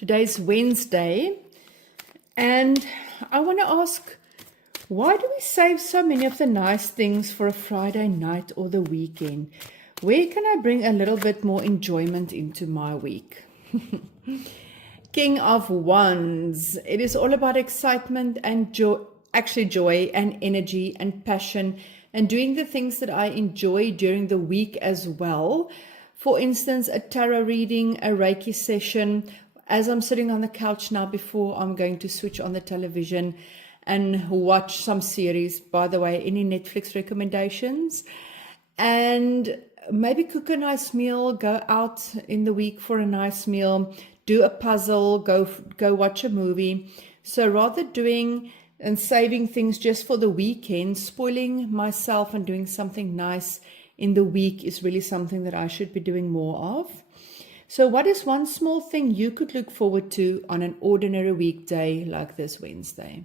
Today's Wednesday, and I want to ask, why do we save so many of the nice things for a Friday night or the weekend? Where can I bring a little bit more enjoyment into my week? King of Wands. It is all about excitement and joy and energy and passion and doing the things that I enjoy during the week as well. For instance, a tarot reading, a Reiki session. As I'm sitting on the couch now before I'm going to switch on the television and watch some series. By the way, any Netflix recommendations? And maybe cook a nice meal, go out in the week for a nice meal, do a puzzle, go watch a movie. So rather doing and saving things just for the weekend, spoiling myself and doing something nice in the week is really something that I should be doing more of. So what is one small thing you could look forward to on an ordinary weekday like this Wednesday?